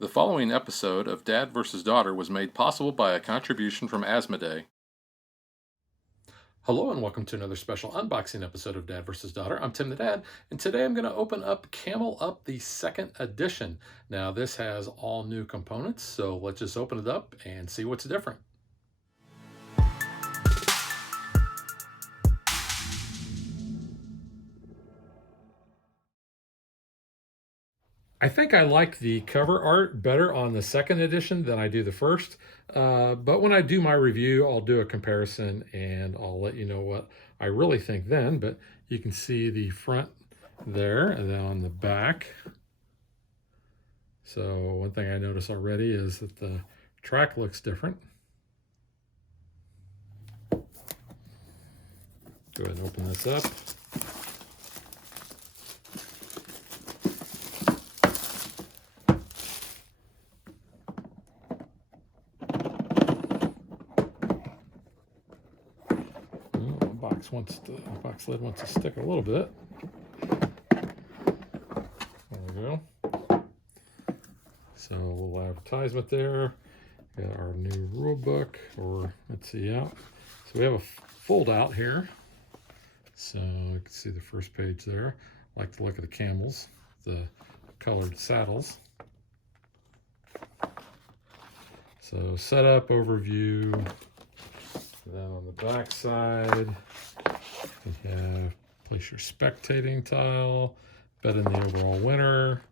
The following episode of Dad vs. Daughter was made possible by a contribution from Asmodee. Hello and welcome to another special unboxing episode of Dad vs. Daughter. I'm Tim the Dad, and today I'm going to open up Camel Up the 2nd edition. Now this has all new components, so let's just open it up and see what's different. I think I like the cover art better on the 2nd edition than I do the first. But when I do my review, I'll do a comparison and I'll let you know what I really think then. But you can see the front there and then on the back. So one thing I notice already is that the track looks different. Go ahead and open this up. The box lid wants to stick a little bit. There we go. So a little advertisement there. Got our new rule book, or let's see, yeah. So we have a fold out here. So you can see the first page there. I like the look of the camels, the colored saddles. So setup, overview. Then on the back side, you have place your spectating tile, bet in the overall winner,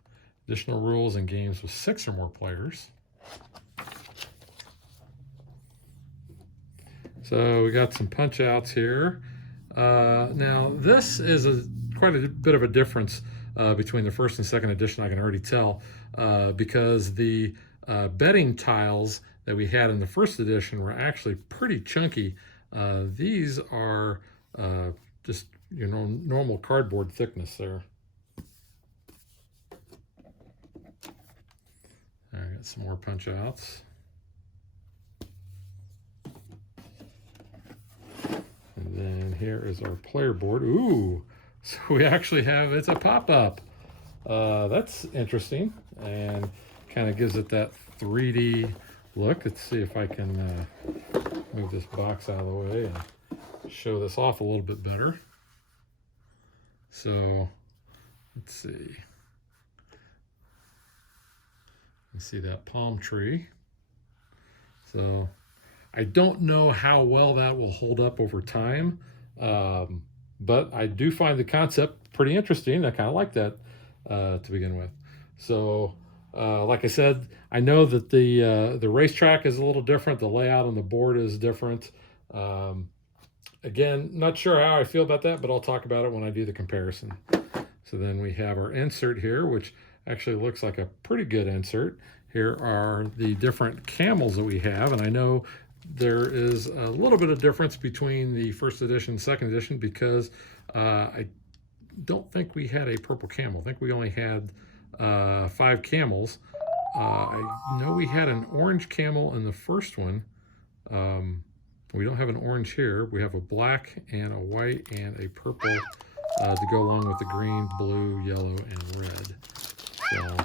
additional rules in games with 6 or more players. So we got some punch outs here. Now this is quite a bit of a difference between the 1st and 2nd edition, I can already tell, because the betting tiles that we had in the 1st edition were actually pretty chunky. These are just normal cardboard thickness there. I got some more punch outs. And then here is our player board. Ooh, so we actually have, it's a pop-up. That's interesting and kind of gives it that 3D look. Let's see if I can move this box out of the way and show this off a little bit better. So let's see. You see that palm tree. So I don't know how well that will hold up over time, but I do find the concept pretty interesting. I kind of like that to begin with. So like I said, I know that the racetrack is a little different. The layout on the board is different. Again, not sure how I feel about that, but I'll talk about it when I do the comparison. So then we have our insert here, which actually looks like a pretty good insert. Here are the different camels that we have, and I know there is a little bit of difference between the 1st edition and 2nd edition because I don't think we had a purple camel. I think we only had 5 camels. I know we had an orange camel in the first one. We don't have an orange here. We have a black and a white and a purple to go along with the green, blue, yellow, and red. So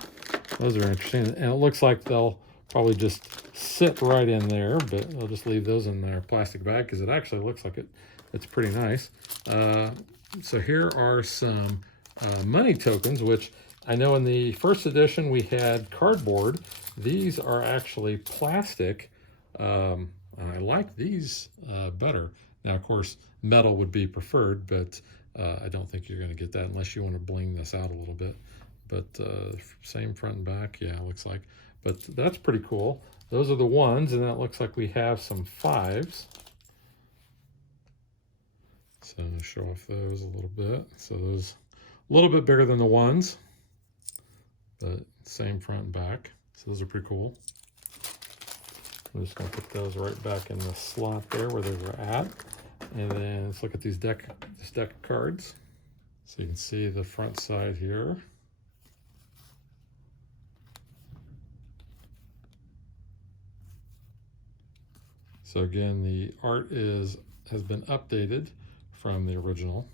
those are interesting. And it looks like they'll probably just sit right in there, but I'll just leave those in their plastic bag because it actually looks like it's pretty nice. So here are some money tokens, which I know in the 1st edition we had cardboard. These are actually plastic. I like these better. Now, of course, metal would be preferred, but I don't think you're going to get that unless you want to bling this out a little bit. But same front and back, yeah, it looks like. But that's pretty cool. Those are the 1s, and that looks like we have some 5s. So I'll show off those a little bit. So those a little bit bigger than the 1s, but same front and back. So those are pretty cool. I'm just going to put those right back in the slot there where they were at. And then let's look at this deck of cards. So you can see the front side here. So again, the art has been updated from the original.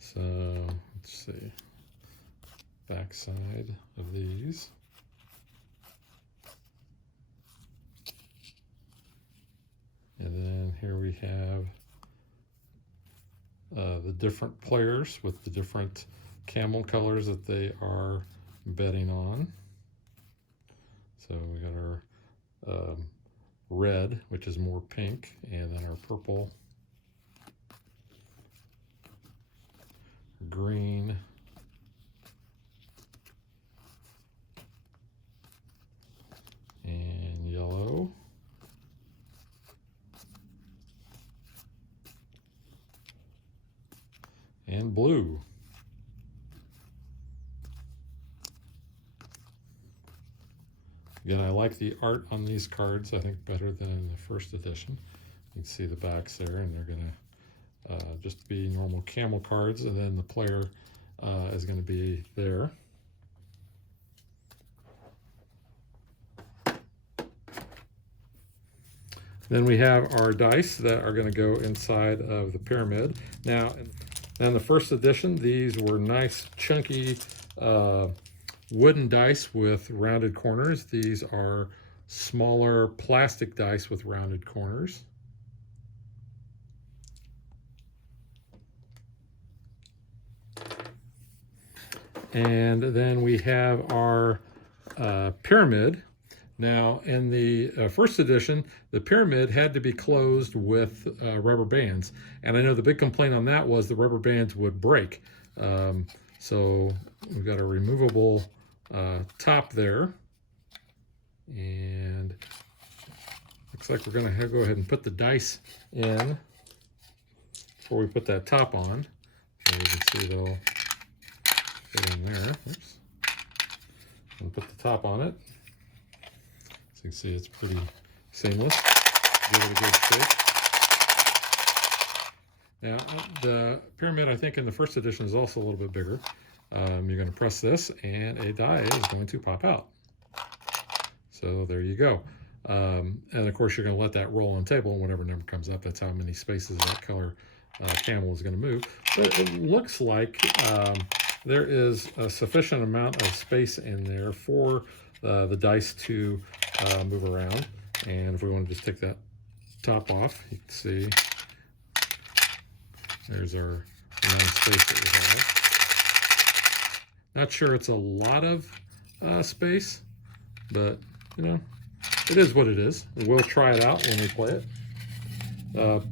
So let's see. back side of these. And then here we have the different players with the different camel colors that they are betting on. So we got our red, which is more pink, and then our purple, green, and yellow, and blue. Again, I like the art on these cards, I think, better than in the first edition. You can see the backs there, and they're going to just be normal camel cards, and then the player is going to be there. Then we have our dice that are going to go inside of the pyramid. Now, in the first edition, these were nice, chunky wooden dice with rounded corners. These are smaller plastic dice with rounded corners. And then we have our pyramid. Now, in the first edition, the pyramid had to be closed with rubber bands. And I know the big complaint on that was the rubber bands would break. So we've got a removable top there. And looks like we're going to go ahead and put the dice in before we put that top on. So you can see they'll fit in there. Oops. And put the top on it. So you can see it's pretty seamless. Give it a good shake. Now, the pyramid, I think, in the first edition is also a little bit bigger. You're going to press this, and a die is going to pop out. So there you go. And of course, you're going to let that roll on the table, and whatever number comes up, that's how many spaces that color camel is going to move. But it looks like there is a sufficient amount of space in there for the dice to move around. And if we want to just take that top off, you can see there's our amount of space that we have. Not sure it's a lot of space, but you know, it is what it is. We'll try it out when we play it.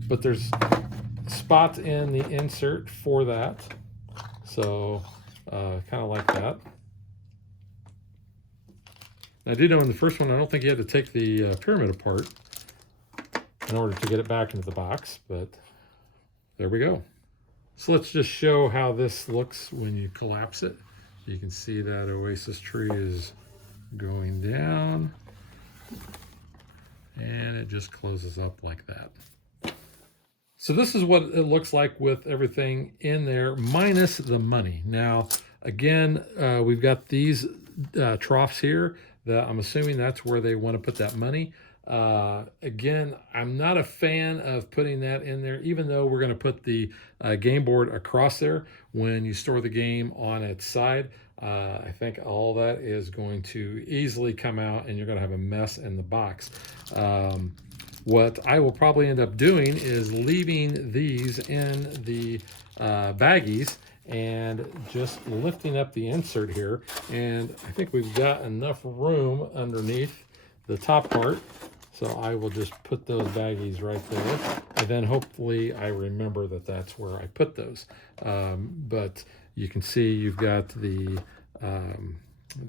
But there's spots in the insert for that, so kind of like that. I did know in the first one, I don't think you had to take the pyramid apart in order to get it back into the box, but there we go. So let's just show how this looks when you collapse it. You can see that oasis tree is going down, and it just closes up like that. So this is what it looks like with everything in there, minus the money. Now, again, we've got these troughs here that I'm assuming that's where they want to put that money. Again, I'm not a fan of putting that in there, even though we're going to put the game board across there when you store the game on its side. I think all that is going to easily come out, and you're going to have a mess in the box. What I will probably end up doing is leaving these in the baggies and just lifting up the insert here. And I think we've got enough room underneath the top part. So I will just put those baggies right there. And then hopefully I remember that that's where I put those. But you can see you've got the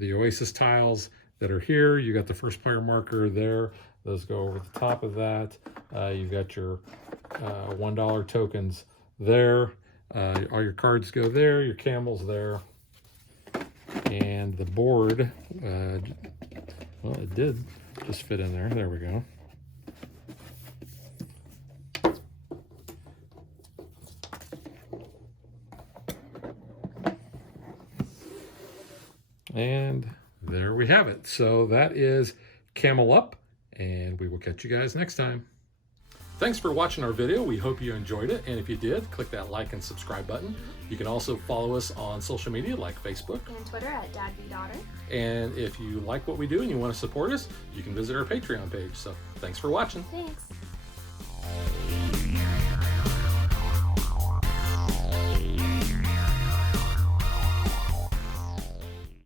Oasis tiles that are here. You got the first player marker there. Those go over the top of that. You've got your $1 tokens there. All your cards go there. Your camels there. And the board, well, it did just fit in there. There we go. And there we have it. So that is Camel Up, and we will catch you guys next time. Thanks for watching our video. We hope you enjoyed it. And if you did, click that like and subscribe button. You can also follow us on social media like Facebook and Twitter at DadVDaughter. And if you like what we do and you want to support us, you can visit our Patreon page. So thanks for watching. Thanks.